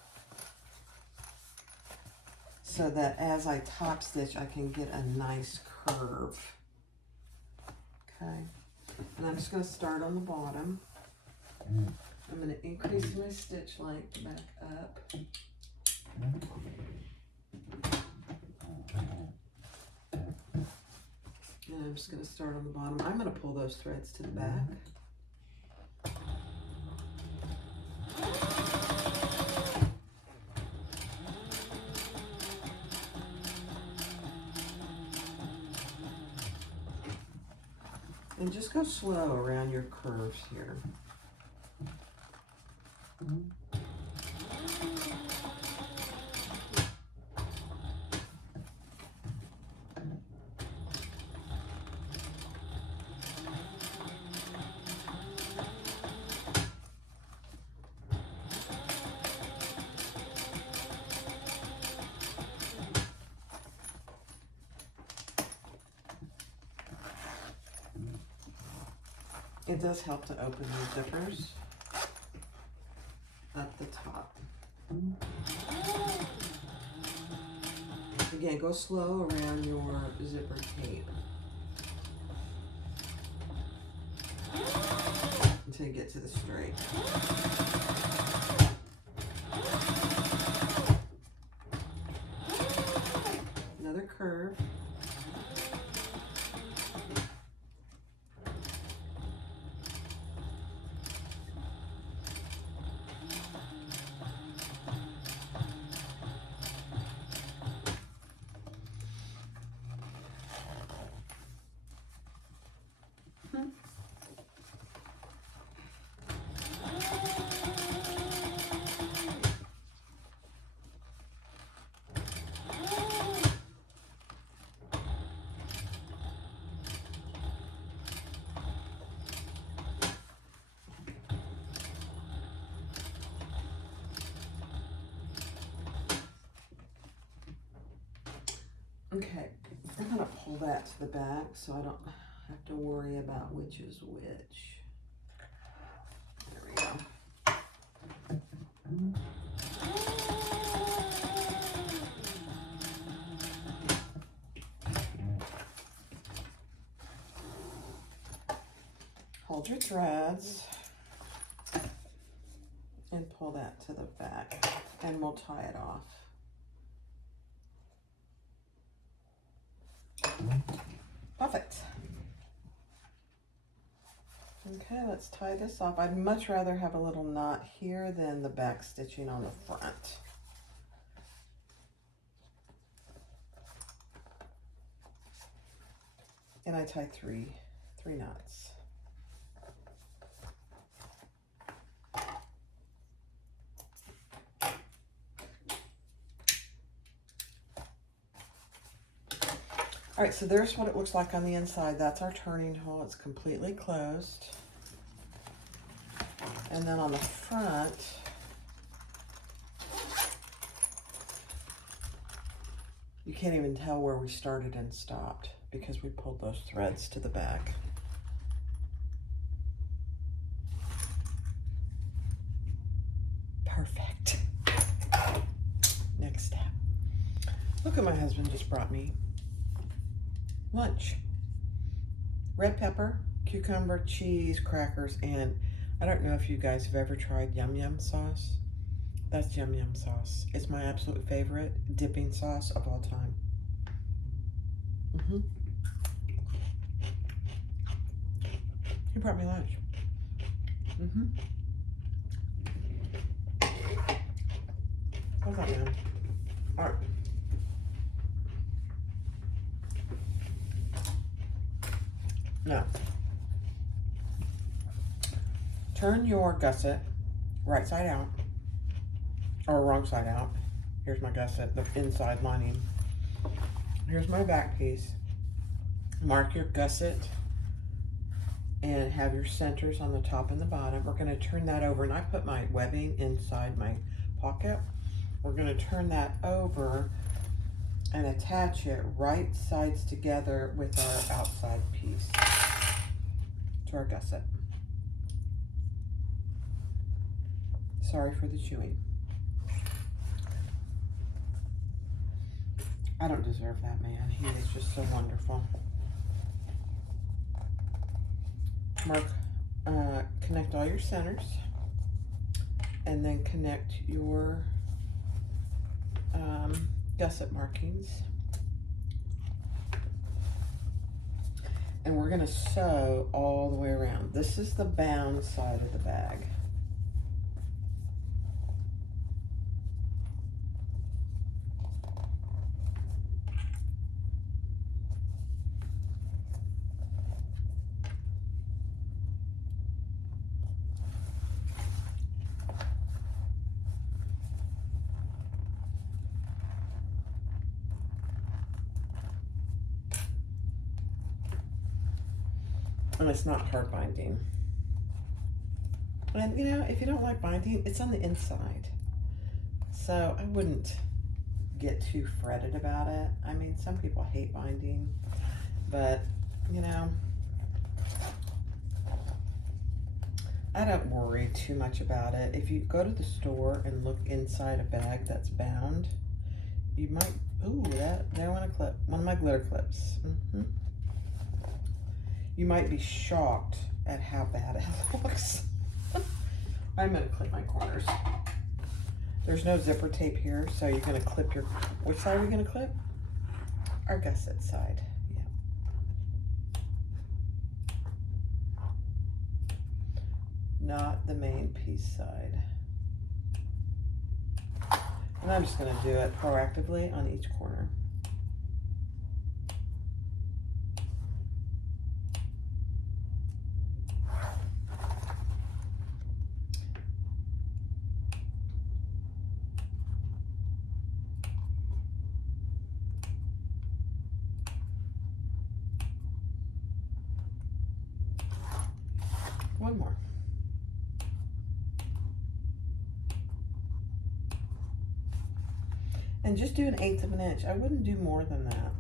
so that as I top stitch, I can get a nice curve. Okay, and I'm just going to start on the bottom. I'm going to increase my stitch length back up. And I'm just going to start on the bottom. I'm going to pull those threads to the back. And just go slow around your curves here. It does help to open your zippers at the top. Again, go slow around your zipper tape. until you get to the straight. Another curve. Okay, I'm gonna pull that to the back so I don't have to worry about which is which. There we go. Hold your threads and pull that to the back, and we'll tie it off. Perfect. Okay, let's tie this off. I'd much rather have a little knot here than the back stitching on the front. And I tie three knots. All right, so there's what it looks like on the inside. That's our turning hole. It's completely closed. And then on the front, you can't even tell where we started and stopped because we pulled those threads to the back. Perfect. Next step. Look what my husband just brought me. Lunch. Red pepper, cucumber, cheese, crackers, and I don't know if you guys have ever tried yum yum sauce. That's yum yum sauce. It's my absolute favorite dipping sauce of all time. He brought me lunch. How's that, man? All right. Now, turn your gusset right side out, or wrong side out. Here's my gusset, the inside lining. Here's my back piece. Mark your gusset and have your centers on the top and the bottom. We're going to turn that over, and I put my webbing inside my pocket. We're going to turn that over and attach it right sides together with our outside piece to our gusset. Sorry for the chewing. I don't deserve that man. He is just so wonderful. Mark, connect all your centers, and then connect your gusset markings. And we're going to sew all the way around. This is the bound side of the bag. And it's not hard binding. And you know, if you don't like binding, it's on the inside. So I wouldn't get too fretted about it. I mean, some people hate binding, but you know, I don't worry too much about it. If you go to the store and look inside a bag that's bound, you might, ooh, there went a clip, one of my glitter clips. You might be shocked at how bad it looks. I'm going to clip my corners. There's no zipper tape here, so you're going to clip your, which side are we going to clip? Our gusset side, yeah. Not the main piece side. And I'm just going to do it proactively on each corner. One more. And just do 1/8 of an inch. I wouldn't do more than that.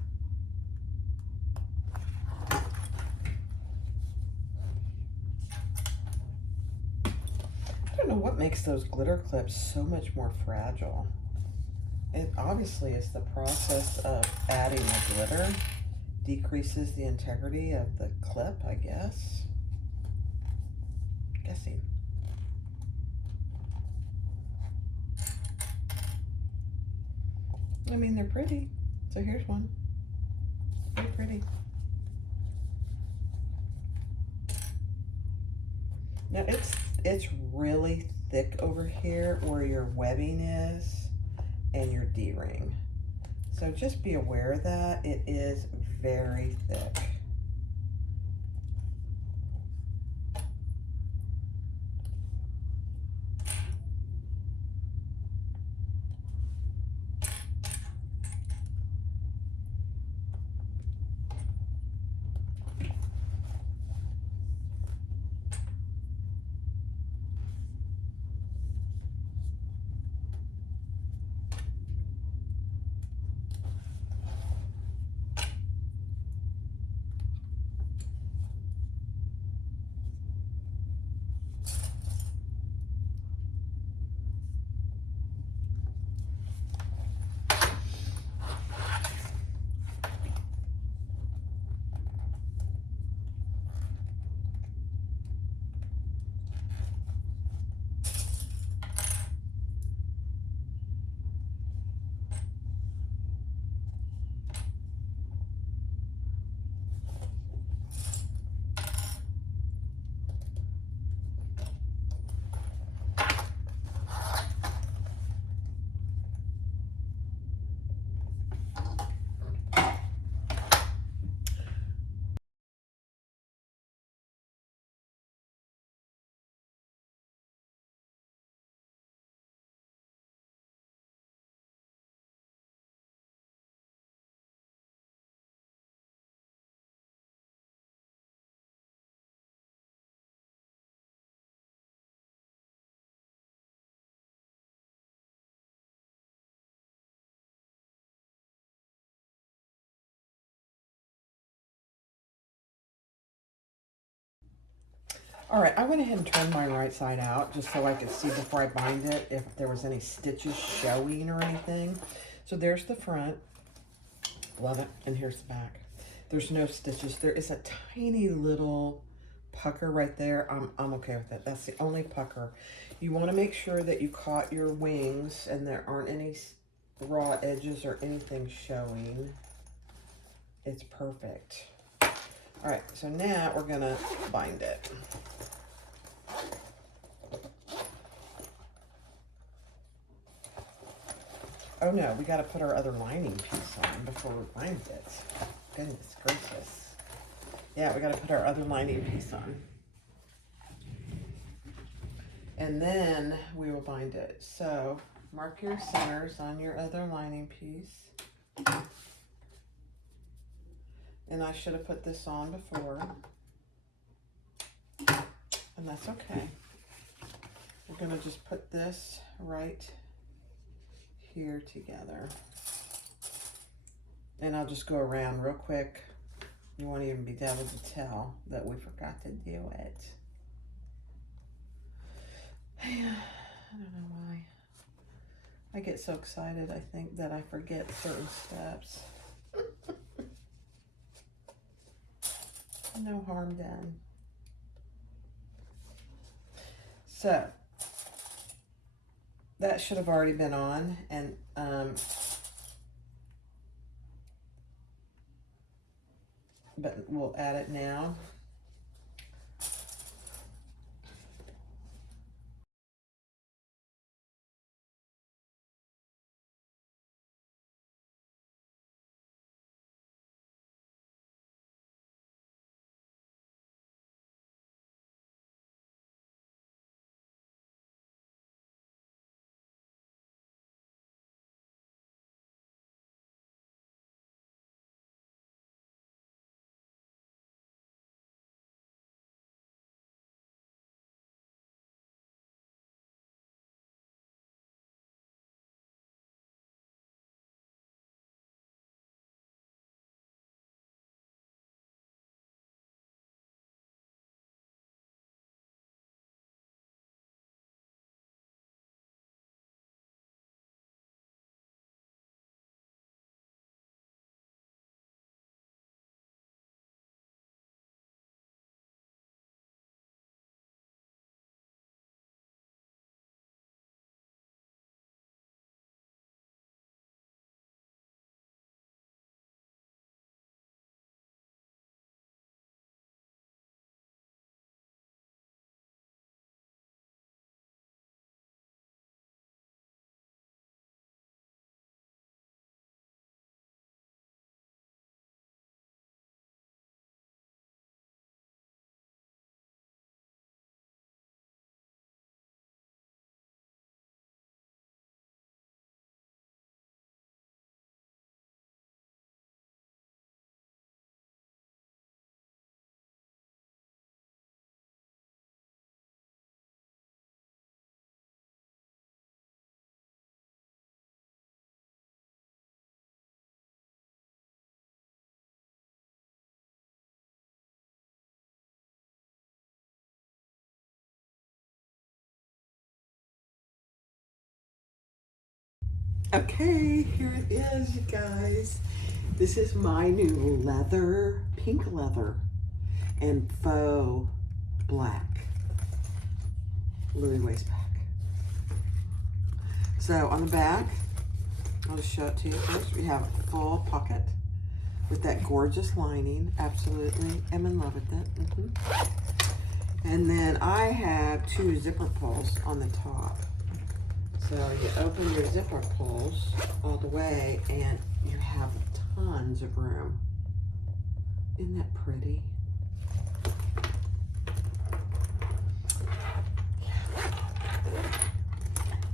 I don't know what makes those glitter clips so much more fragile. It obviously is the process of adding the glitter decreases the integrity of the clip, I guess. Guessing. I mean, they're pretty. So here's one. Very pretty. Now it's really thick over here where your webbing is and your D-ring. So just be aware of that. It is very thick. All right, I went ahead and turned mine right side out just so I could see before I bind it if there was any stitches showing or anything. So there's the front. Love it. And here's the back. There's no stitches. There is a tiny little pucker right there. I'm okay with it. That's the only pucker. You want to make sure that you caught your wings and there aren't any raw edges or anything showing. It's perfect. All right, so now we're gonna bind it. Oh no, we gotta put our other lining piece on before we bind it. Goodness gracious. Yeah, we gotta put our other lining piece on. And then we will bind it. So mark your centers on your other lining piece. And I should have put this on before. And that's okay. We're gonna just put this right here together. And I'll just go around real quick. You won't even be able to tell that we forgot to do it. I don't know why. I get so excited, I think, that I forget certain steps. No harm done. So that should have already been on, and but we'll add it now. Okay, here it is, you guys. This is my new leather, pink leather, and faux black Louie waist back. So on the back, I'll just show it to you first. We have a full pocket with that gorgeous lining. Absolutely, I'm in love with it. And then I have 2 zipper pulls on the top. So you open your zipper pulls all the way and you have tons of room. Isn't that pretty?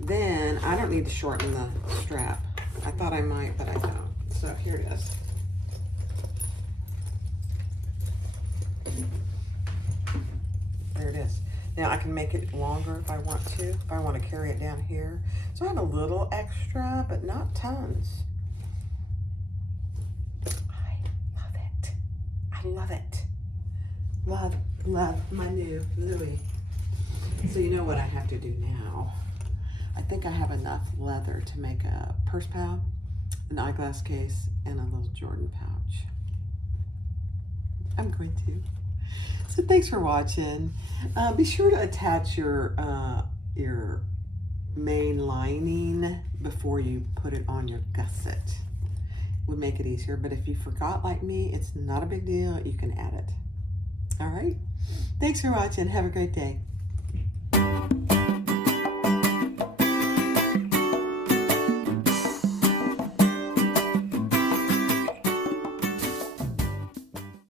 Then I don't need to shorten the strap. I thought I might, but I don't. So here it is. There it is. Now I can make it longer if I want to, if I want to carry it down here. So I have a little extra, but not tons. I love it. I love it. Love, love my new Louie. So you know what I have to do now? I think I have enough leather to make a purse pouch, an eyeglass case, and a little Jordan pouch. I'm going to. So thanks for watching. Be sure to attach your main lining before you put it on your gusset. Would make it easier, but if you forgot like me, it's not a big deal. You can add it. All right. Thanks for watching. Have a great day.